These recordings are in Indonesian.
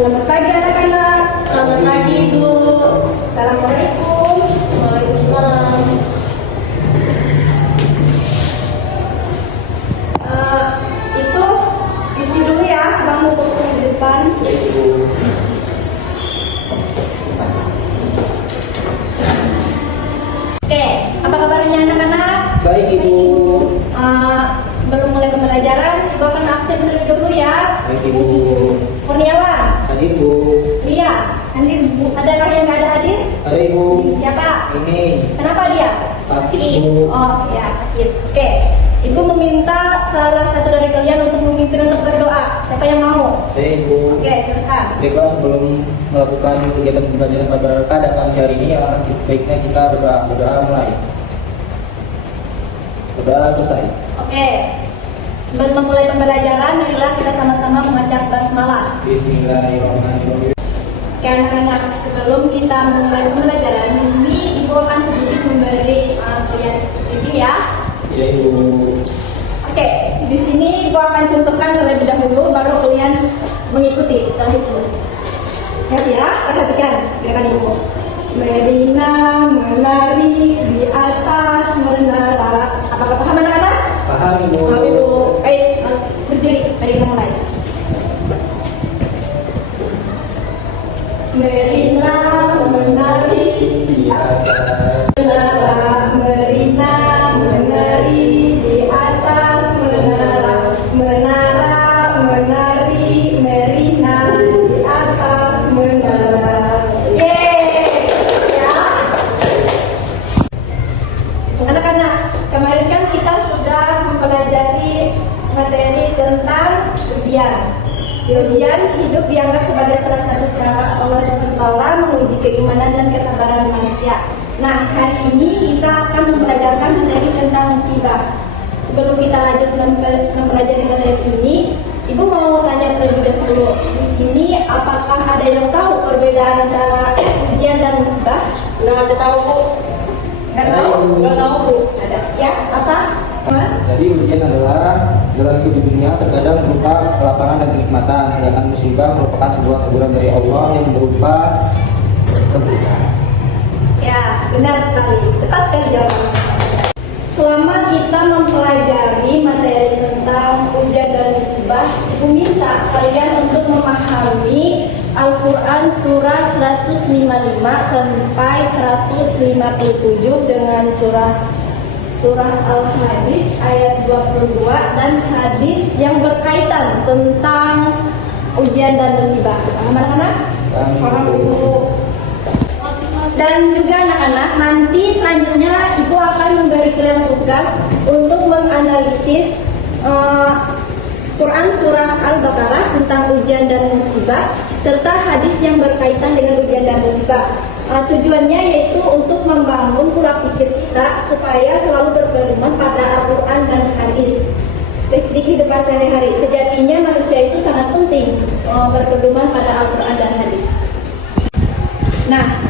Selamat pagi anak-anak. Selamat pagi Ibu. Assalamualaikum. Waalaikumsalam. Itu isi dulu ya bangku kosong di depan. Oke, apa kabarnya anak-anak? Baik Ibu. Sebelum mulai pembelajaran, Ibu akan absen terlebih dahulu ya. Baik Ibu. Kurniawan, Tadi Ibu. Lia, adakah yang nggak ada hadir? Ada Ibu. Siapa? Ini Kenapa dia? sakit Ibu. Oh ya, sakit. Oke, Ibu meminta salah satu dari kalian untuk memimpin untuk berdoa. Siapa yang mau? Saya Ibu. Oke, silakan. Baiklah, sebelum melakukan kegiatan pembelajaran pada pagi hari ini, baiknya kita berdoa mulai. Berdoa selesai. Oke. Sebelum memulai pembelajaran, marilah kita sama-sama mengucap basmalah. Bismillahirrahmanirrahim. Oke anak-anak, sebelum kita memulai pembelajaran, di sini Ibu akan sedikit memberi kalian speaking ya. Ya Ibu. Oke, di sini Ibu akan contohkan terlebih dahulu, baru kalian mengikuti setelah itu. Lihat ya, perhatikan gerakan Ibu. Merina menari di atas menara. Apakah paham anak-anak? Paham Ibu. Paham Ibu. Baik, berdiri. Mari kita mulai. Merina menari di atas menara. Merina menari di atas menara. Menara menari, Merina di atas menara. Yeay! Ya. Anak-anak, kemarin kan kita sudah mempelajari materi tentang ujian. Di ujian, hidup dianggap sebagai salah satu cara Allah SWT menguji keimanan dan kesabaran manusia. Nah, hari ini kita akan mempelajarkan materi tentang musibah. Sebelum kita lanjut mempelajari materi ini, Ibu mau tanya terlebih dahulu. Di sini, apakah ada yang tahu perbedaan antara ujian dan musibah? Nggak ada tahu Bu. Nggak tahu? Nggak tahu Bu. Ada. Ya, apa? Jadi ujian adalah jalan hidup di dunia terkadang berupa kelapangan dan kenikmatan, sedangkan musibah merupakan sebuah teguran dari Allah yang berupa penderitaan. Ya, benar sekali. Tepat sekali jawabannya. Selama kita mempelajari materi tentang ujian dan musibah, Ibu minta kalian untuk memahami Al-Quran surah 155 sampai 157 dengan surah Al-Hadid ayat 22 dan hadis yang berkaitan tentang ujian dan musibah. Paham anak-anak? Paham Ibu. Dan juga anak-anak, nanti selanjutnya Ibu akan memberi kalian tugas untuk menganalisis Quran surah Al-Baqarah tentang ujian dan musibah serta hadis yang berkaitan dengan ujian dan musibah. Tujuannya yaitu untuk membangun pola pikir kita supaya selalu berpedoman pada Al-Quran dan hadis di kehidupan sehari-hari. Sejatinya manusia itu sangat penting berpedoman pada Al-Quran dan hadis. Nah,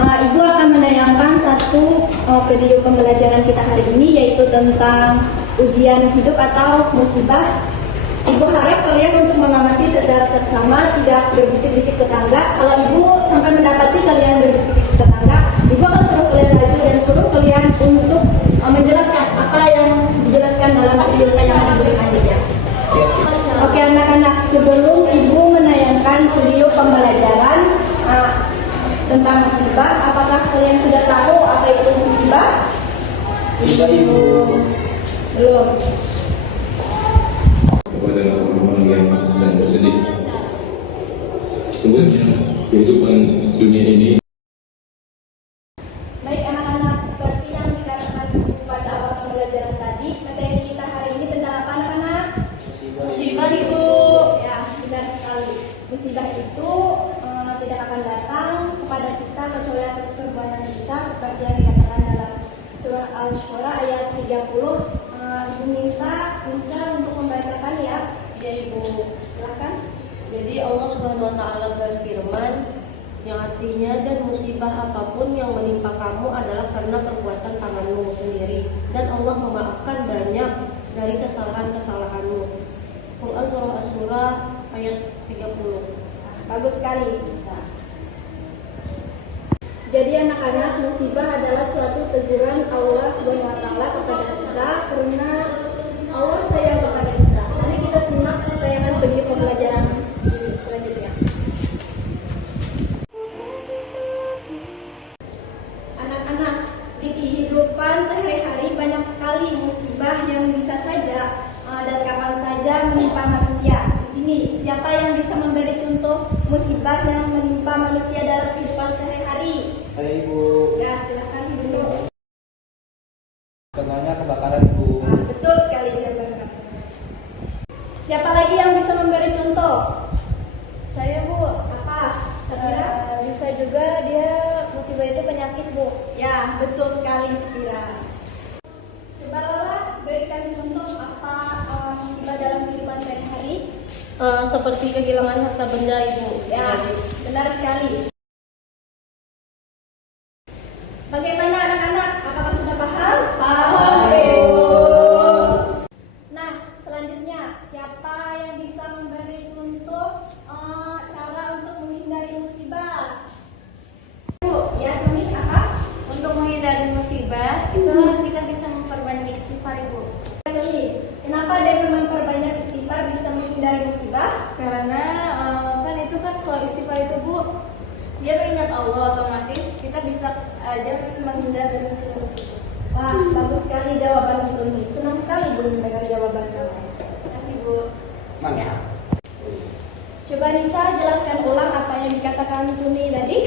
Ibu akan menayangkan satu video pembelajaran kita hari ini yaitu tentang ujian hidup atau musibah. Ibu harap kalian untuk mengamati secara seksama, tidak berbisik-bisik tetangga. Kalau Ibu sampai mendapati kalian berbisik-bisik tetangga, Ibu akan suruh kalian maju dan suruh kalian untuk menjelaskan apa yang dijelaskan dalam video tayangan Ibu selanjutnya. Oke anak-anak, sebelum Ibu menayangkan video pembelajaran tentang musibah, apakah kalian sudah tahu apa itu musibah? Sudah Ibu. Belum. Kepada orang-orang yang sedang bersedih. Sebenarnya kehidupan dunia ini. Baik anak-anak, seperti yang dikatakan Ibu pada awal pembelajaran tadi, materi kita hari ini tentang apa anak-anak? Musibah Ibu. Ya, benar sekali. Musibah itu tidak akan datang kepada kita kecuali atas perbuatan kita seperti yang dikatakan dalam surah Al-Shura ayat 30. Ibu minta bisa untuk membacakan ya. Ya Ibu. Silakan. Jadi Allah Subhanahu wa taala berfirman yang artinya, dan musibah apapun yang menimpa kamu adalah karena perbuatan tanganmu sendiri, dan Allah memaafkan banyak dari kesalahan-kesalahanmu. Quran surah Asy-Syura ayat 30. bagus sekali bisa. Jadi anak-anak, musibah adalah suatu teguran Allah Subhanahu wa taala kepada kita karena Allah sayang kepada kita. Mari kita simak tayangan video pembelajaran selanjutnya. Anak-anak, di kehidupan sehari-hari banyak sekali musibah yang bisa saja dan kapan saja menimpa manusia. Di sini, siapa yang bisa memberi contoh musibah yang menimpa manusia dalam kehidupan sehari-hari? Saya Ibu. Ya, silakan Ibu. Contohnya kebakaran Ibu. Nah, betul sekali jawaban kamu. Siapa lagi yang bisa memberi contoh? Saya Bu, Apa? Sapira? bisa juga dia musibah itu penyakit Bu. Ya, betul sekali Sapira. Coba Lola berikan contoh apa musibah dalam kehidupan sehari-hari? Seperti kehilangan harta benda Ibu. Ya, benar sekali. Bagaimana anak-anak? Apakah sudah paham? Paham, Ibu. Nah, selanjutnya siapa yang bisa memberi contoh cara untuk menghindari musibah? Bu, Ya, kami apa? untuk menghindari musibah itu kita bisa memperbanyak istighfar Ibu. Kami. Kenapa dengan memperbanyak istighfar bisa menghindari musibah? Karena kan itu kan kalau istighfar itu Bu, dia mengingat Allah, otomatis kita bisa aja menghindar dari musibah-musibah. Wah, bagus sekali jawaban Tuni. Senang sekali Bu mendengar jawaban kamu. Terima kasih Bu. Mantap. Coba Nisa jelaskan ulang apa yang dikatakan Tuni tadi.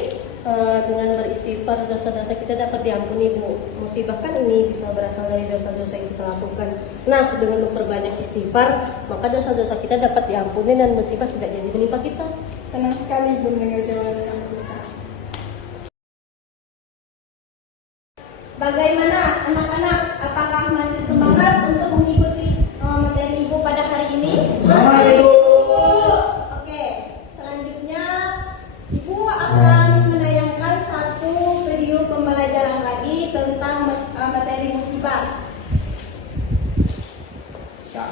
Dengan beristighfar dosa-dosa kita dapat diampuni Bu. Musibah kan ini bisa berasal dari dosa-dosa yang kita lakukan. Nah, dengan memperbanyak istighfar, maka dosa-dosa kita dapat diampuni dan musibah tidak jadi menimpa kita. Senang sekali Bu mendengar jawaban kamu Nisa. Bagaimana anak-anak? Apakah masih semangat untuk mengikuti materi Ibu pada hari ini? Semangat, Ibu. Oke, selanjutnya Ibu akan menayangkan satu video pembelajaran lagi tentang materi musibah. Ya.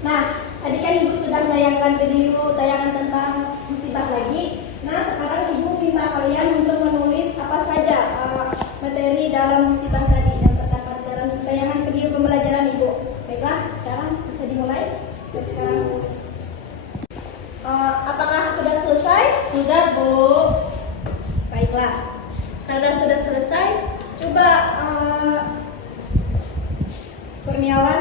Nah, tadi kan Ibu sudah menayangkan video tayangan tentang musibah lagi. Nah, sekarang Ibu minta kalian untuk menulis apa saja materi dalam musibah tadi yang terdapat dalam tayangan video pembelajaran Ibu. Baiklah, sekarang bisa dimulai. Dari sekarang. Apakah sudah selesai? Sudah Bu. Baiklah. Karena sudah selesai, coba Kurniawan,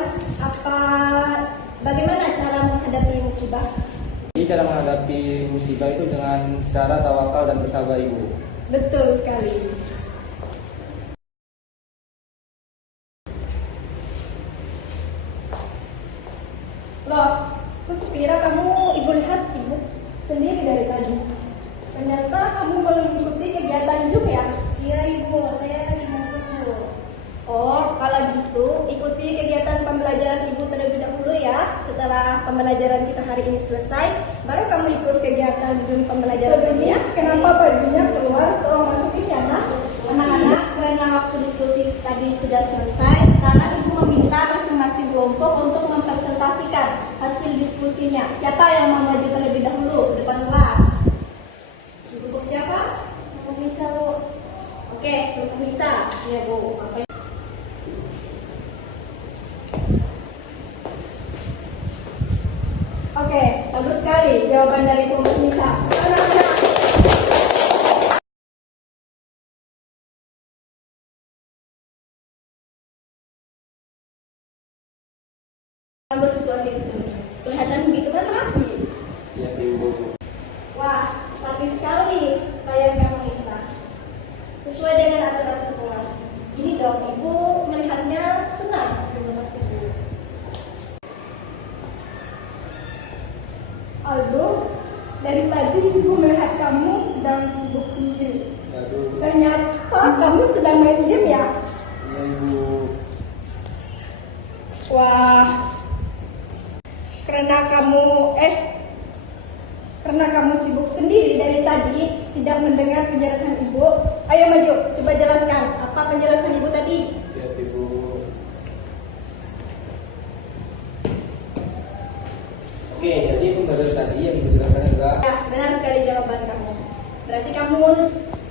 bagaimana cara menghadapi musibah? Jadi cara menghadapi musibah itu dengan cara tawakal dan bersabar Ibu. Betul sekali. Loh, aku sekira kamu Ibu lihat sibuk sendiri dari tadi. Ternyata kamu mengikuti kegiatan Zoom ya? Iya Ibu, saya lagi masuk Bu. Oh, kalau gitu ikuti kegiatan pembelajaran Ibu terlebih dahulu ya. Setelah pembelajaran kita hari ini selesai, baru kamu ikut kegiatan Zoom pembelajaran ini ya. Kenapa bajunya keluar? Tolong masukin ya, Nak. Anak-anak, karena waktu diskusi tadi sudah selesai, sekarang Ibu meminta masing-masing kelompok untuk mempresentasikan hasil diskusinya. Siapa yang mau maju terlebih dahulu depan kelas? Kelompok siapa? Bisa Bu. Oke, kelompok Nisa. Ya Bu. Apa yang Oke, bagus sekali jawaban dari kelompok Nisa. Bagus sekali. Kelihatan begitu kan rapi. Siap Ibu. Wah, rapi sekali bayang kamu Nisa. Sesuai dengan aturan sekolah. Ini dong, Ibu melihatnya senang. Terima kasih Bu. Aldo, dari tadi Ibu melihat kamu sedang sibuk sendiri. Aduh. Ternyata kamu sedang main game ya? Iya Ibu. Wah, karena kamu sibuk sendiri dari tadi, tidak mendengar penjelasan Ibu. Ayo maju, coba jelaskan apa penjelasan Ibu tadi. Siap Ibu. Oke, jadi pembelajaran tadi yang dijelaskan adalah Ya, benar sekali jawaban kamu. Berarti kamu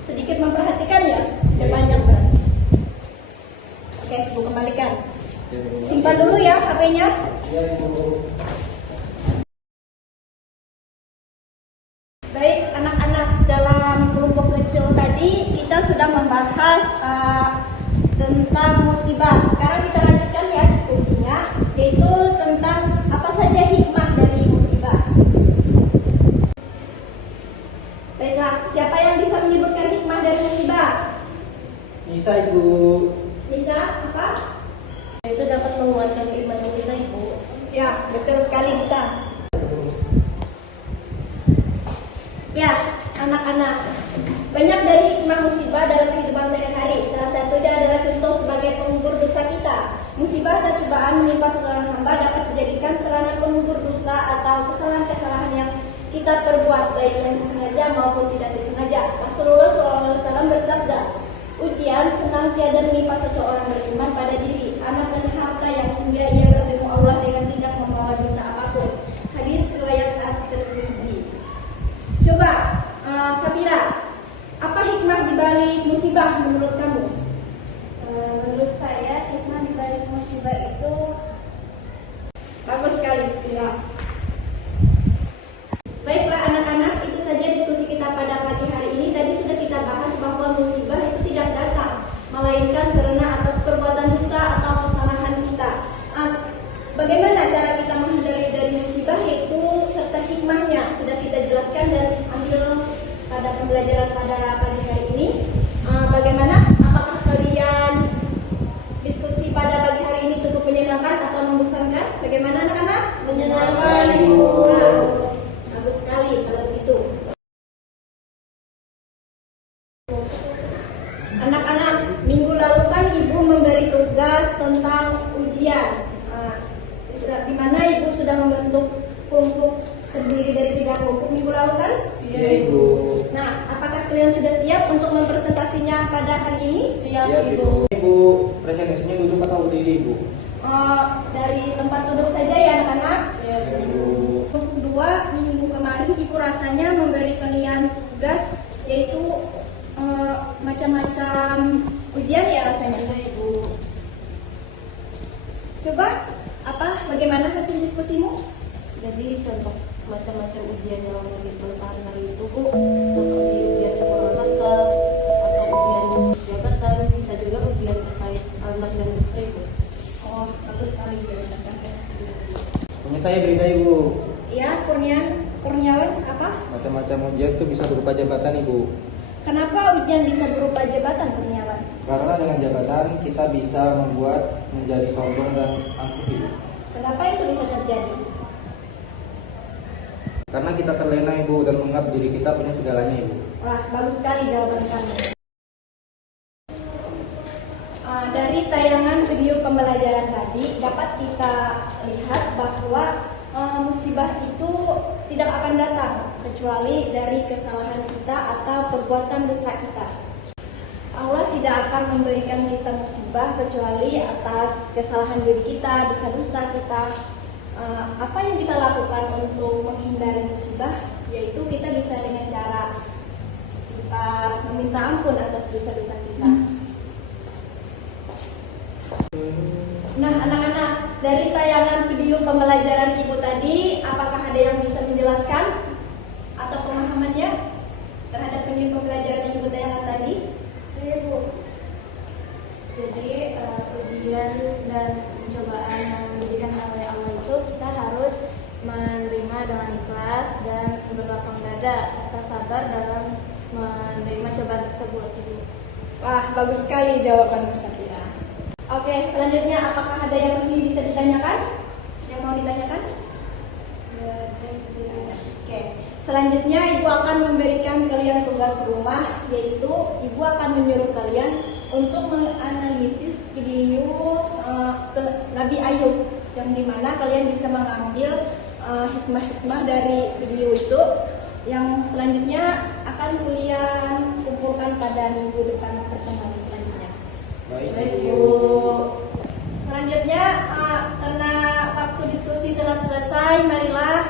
sedikit memperhatikan ya, ada banyak berarti. Oke, Ibu kembalikan. Simpan dulu ya HP-nya. ya, Ibu. Baik, anak-anak, dalam kelompok kecil tadi kita sudah membahas tentang musibah. Sekarang kita lanjutkan ya diskusinya, yaitu tentang apa saja hikmah dari musibah. Baiklah, siapa yang bisa menyebutkan hikmah dari musibah? Bisa Ibu. Bisa apa? Itu dapat menguatkan keimanan kita, Ibu. Ya, betul sekali bisa. Ya, anak-anak, banyak dari hikmah musibah dalam kehidupan sehari-hari. Salah satunya adalah contoh sebagai pengubur dosa kita. Musibah dan cobaan menimpa seorang hamba dapat dijadikan sarana pengubur dosa atau kesalahan-kesalahan yang kita perbuat, baik yang disengaja maupun tidak disengaja. Rasulullah SAW bersabda, ujian senang tiada menimpa seseorang beriman pada diri, anak dan harta yang hingga ia bertemu Allah dengan tidak membawa dosa apapun. Hadis riwayat At-Tirmidzi. Coba, Sabira, apa hikmah dibalik musibah menurut kamu? Menurut saya hikmah di balik musibah itu Bagus sekali, Sabira. Baiklah anak-anak, itu saja diskusi kita pada pagi hari ini. Tadi sudah kita bahas bahwa musibah itu tidak datang, melainkan karena atas perbuatan dosa atau kesalahan kita. Bagaimana cara kita menghindari dari musibah, yaitu serta hikmahnya sudah kita jelaskan dan ambil pada pembelajaran pada pagi hari ini. Bagaimana? Apakah kalian diskusi pada pagi hari ini cukup menyenangkan atau membosankan? Bagaimana anak-anak? Menyenangkan, Ibu. Nah, bagus sekali kalau begitu. Anak-anak, minggu lalu kan Ibu memberi tugas tentang ujian. Di mana Ibu sudah membentuk kelompok terdiri dari 3 kelompok minggu lalu kan? Iya Ibu. Nah, apakah kalian sudah siap untuk mempresentasinya pada hari ini? Siap, Siap, Ibu. Ibu, presentasinya duduk atau berdiri Ibu? Dari tempat duduk saja ya anak-anak. Ya, Ibu. Untuk 2 minggu kemarin Ibu rasanya memberi kalian tugas, yaitu macam-macam ujian ya rasanya. Ibu. Coba bagaimana hasil diskusimu? Jadi contoh macam-macam ujian yang begitu sehari-hari itu, Bu. Contoh di ujian sekolah mata atau ujian jabatan, bisa juga ujian terkait anak dan istri, Bu. Oh, bagus sekali jawabannya. Punya saya berita Ibu. Ya, Kurniawan apa? Macam-macam ujian itu bisa berupa jabatan Ibu. Kenapa ujian bisa berupa jabatan, Kurniawan? Karena dengan jabatan kita bisa membuat menjadi sombong dan angkuh Ibu. Kenapa itu bisa terjadi? Karena kita terlena Ibu dan menganggap diri kita punya segalanya Ibu. Wah, bagus sekali jawaban kamu. Dari tayangan video pembelajaran tadi dapat kita lihat bahwa musibah itu tidak akan datang kecuali dari kesalahan kita atau perbuatan dosa kita. Allah tidak akan memberikan kita musibah kecuali atas kesalahan diri kita, dosa-dosa kita. Apa yang kita lakukan untuk menghindari musibah, yaitu kita bisa dengan cara istighfar, meminta ampun atas dosa-dosa kita. Nah, anak-anak, dari tayangan video pembelajaran Ibu tadi, apakah ada yang bisa menjelaskan atau pemahamannya terhadap video pembelajaran yang Ibu tayangan tadi? Iya Bu. Jadi ujian dan pencobaan yang diberikan oleh Allah itu kita harus menerima dengan ikhlas dan berlapang dada serta sabar dalam menerima cobaan tersebut. Wah, bagus sekali jawaban Mas Safira. Oke, selanjutnya apakah ada yang masih bisa ditanyakan? Yang mau ditanyakan? Oke, selanjutnya Ibu akan memberikan kalian tugas rumah, yaitu Ibu akan menyuruh kalian untuk menganalisis video Nabi Ayub, yang dimana kalian bisa mengambil hikmah-hikmah dari video itu, yang selanjutnya akan kalian kumpulkan pada minggu depan pertemuan selanjutnya. Baik Bu. Selanjutnya karena waktu diskusi telah selesai, marilah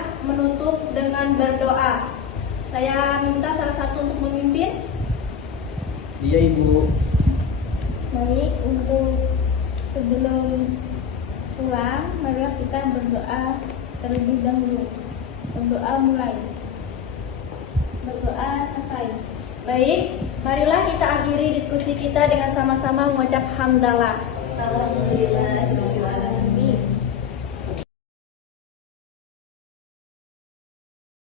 Iya Ibu. Baik, untuk sebelum pulang, mari kita berdoa terlebih dahulu. Berdoa mulai. Berdoa selesai. Baik, marilah kita akhiri diskusi kita dengan sama-sama mengucap hamdalah. Alhamdulillah.